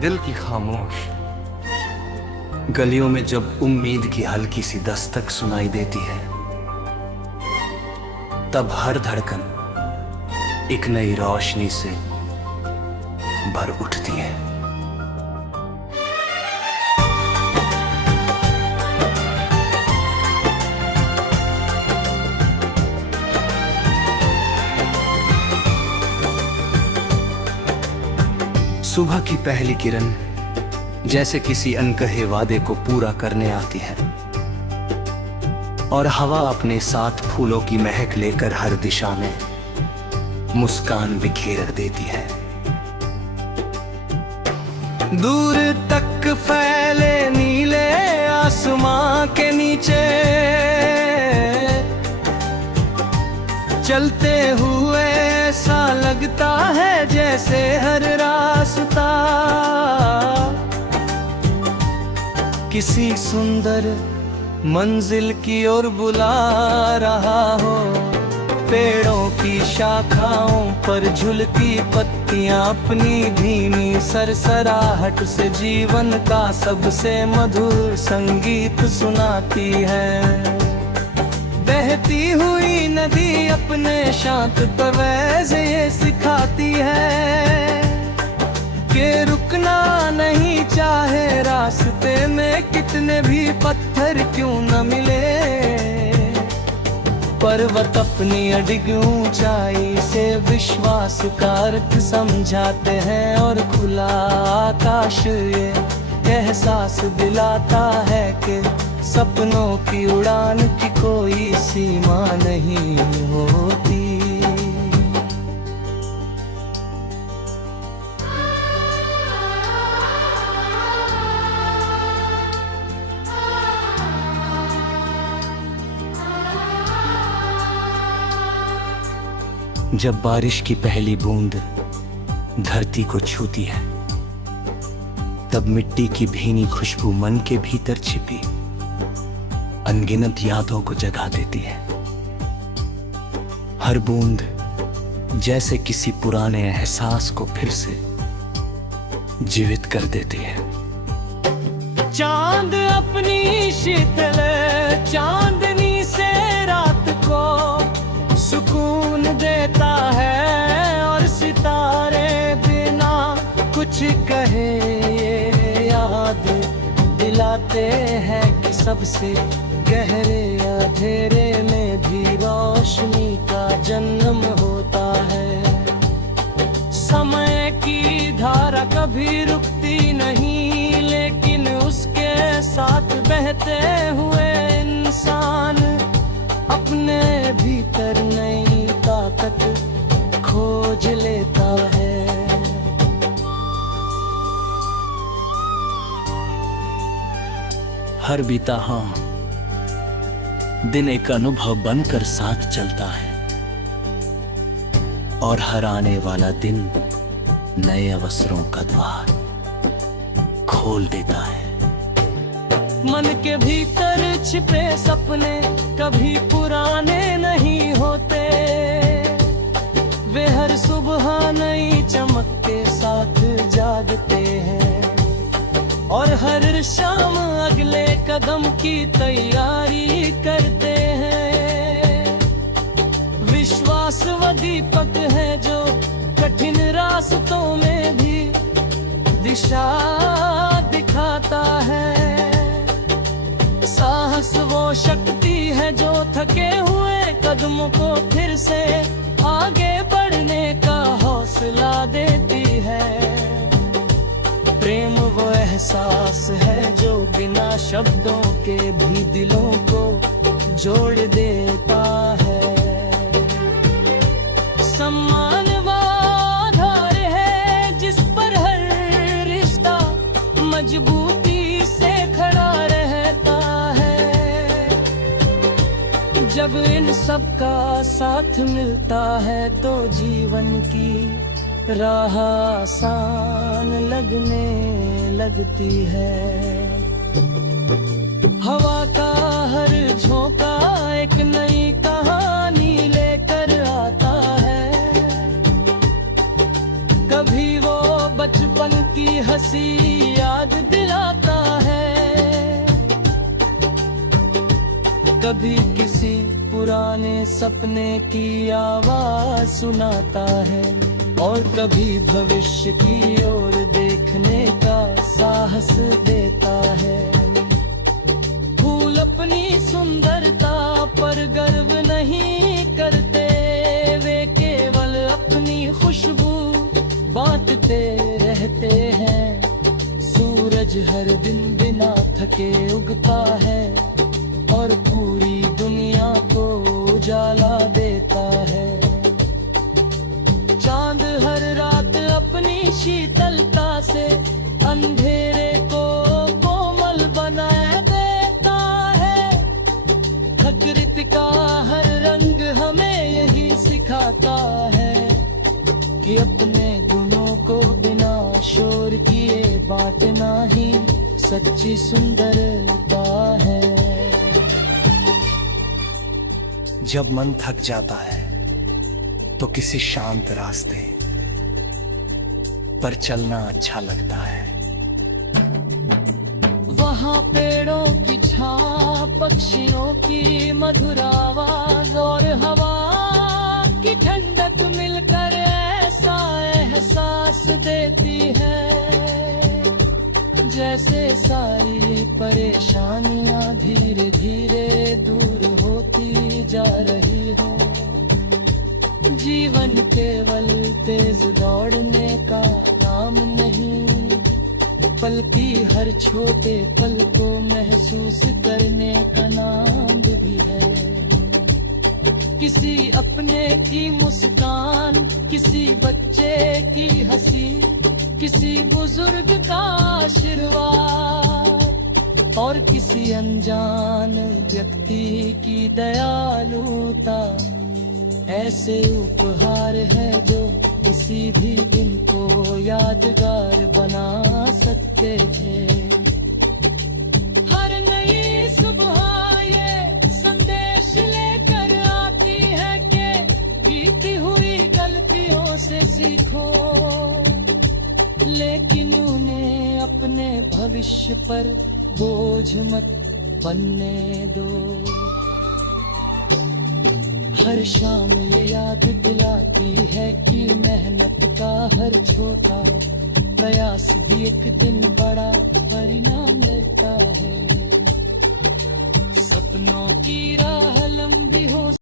दिल की खामोश गलियों में जब उम्मीद की हल्की सी दस्तक सुनाई देती है, तब हर धड़कन एक नई रोशनी से भर उठती है। सुबह की पहली किरण जैसे किसी अनकहे वादे को पूरा करने आती है, और हवा अपने साथ फूलों की महक लेकर हर दिशा में मुस्कान बिखेर देती है। दूर तक फैले नीले आसमां के नीचे चलते हुए ऐसा लगता है जैसे हर रास्ता किसी सुंदर मंजिल की ओर बुला रहा हो। पेड़ों की शाखाओं पर झुलती पत्तियां अपनी धीमी सरसराहट से जीवन का सबसे मधुर संगीत सुनाती है। बहती हुई नदी अपने शांत तवैज ये सिखाती है कि रुकना नहीं चाहे रास्ते में कितने भी पत्थर क्यों न मिले। पर्वत अपनी अडिग ऊंचाई से विश्वास का अर्थ समझाते हैं, और खुला आकाश ये एहसास दिलाता है कि सपनों की उड़ान की कोई सीमा नहीं होती। जब बारिश की पहली बूंद धरती को छूती है, तब मिट्टी की भीनी खुशबू मन के भीतर छिपी अनगिनत यादों को जगा देती है। हर बूंद जैसे किसी पुराने एहसास को फिर से जीवित कर देती है। चांद अपनी शीतल चांदनी से रात को सुकून देता है, और सितारे बिना कुछ कहे ये याद दिलाते हैं कि सबसे गहरे अंधेरे में भी रोशनी का जन्म होता है। समय की धारा कभी रुकती नहीं, लेकिन उसके साथ बहते हुए इंसान अपने भीतर नई ताकत खोज लेता है। हर बीता दिन एक अनुभव बनकर साथ चलता है, और हर आने वाला दिन नए अवसरों का द्वार खोल देता है। मन के भीतर छिपे सपने कभी पुराने नहीं होते, वे हर सुबह नई चमक के साथ जागते हैं, और हर शाम अगले कदम की तैयारी करते हैं। विश्वास वो दीपक है जो कठिन रास्तों में भी दिशा दिखाता है। साहस वो शक्ति है जो थके हुए कदमों को फिर से आगे बढ़ने का हौसला देती है। प्रेम वो एहसास है जो बिना शब्दों के भी दिलों को जोड़ देता है। सम्मान वो आधार है जिस पर हर रिश्ता मजबूती से खड़ा रहता है। जब इन सब का साथ मिलता है तो जीवन की राह आसान लगने लगती है। हवा का हर झोंका एक नई कहानी लेकर आता है। कभी वो बचपन की की हंसी याद दिलाता है, कभी किसी पुराने सपने की आवाज सुनाता है, और कभी भविष्य की ओर देखने का साहस देता है। फूल अपनी सुंदरता पर गर्व नहीं करते, वे केवल अपनी खुशबू बांटते रहते हैं। सूरज हर दिन बिना थके उगता है और पूरी दुनिया को उजाला देता है। चांद हर रात अपनी शीतलता से अंधेरे को कोमल बना देता है। प्रकृति का हर रंग हमें यही सिखाता है कि अपने गुणों को बिना शोर किए बांटना ही सच्ची सुंदरता है। जब मन थक जाता है तो किसी शांत रास्ते पर चलना अच्छा लगता है। वहाँ पेड़ों की छाँव, पक्षियों की मधुर आवाज और हवा की ठंडक मिलकर ऐसा एहसास देती है, जैसे सारी परेशानियां धीरे धीरे दूर होती जा रही हो। जीवन केवल तेज दौड़ने का नाम नहीं, बल्कि हर छोटे पल को महसूस करने का नाम भी है। किसी अपने की मुस्कान, किसी बच्चे की हंसी, किसी बुजुर्ग का आशीर्वाद और किसी अनजान व्यक्ति की दयालुता ऐसे उपहार है जो किसी भी दिन को यादगार बना सकते थे। हर नई सुबह ये संदेश लेकर आती है कि बीती हुई गलतियों से सीखो, लेकिन उन्हें अपने भविष्य पर बोझ मत बनने दो। हर शाम ये याद दिलाती है कि मेहनत का हर छोटा प्रयास भी एक दिन बड़ा परिणाम देता है। सपनों की राह लंबी हो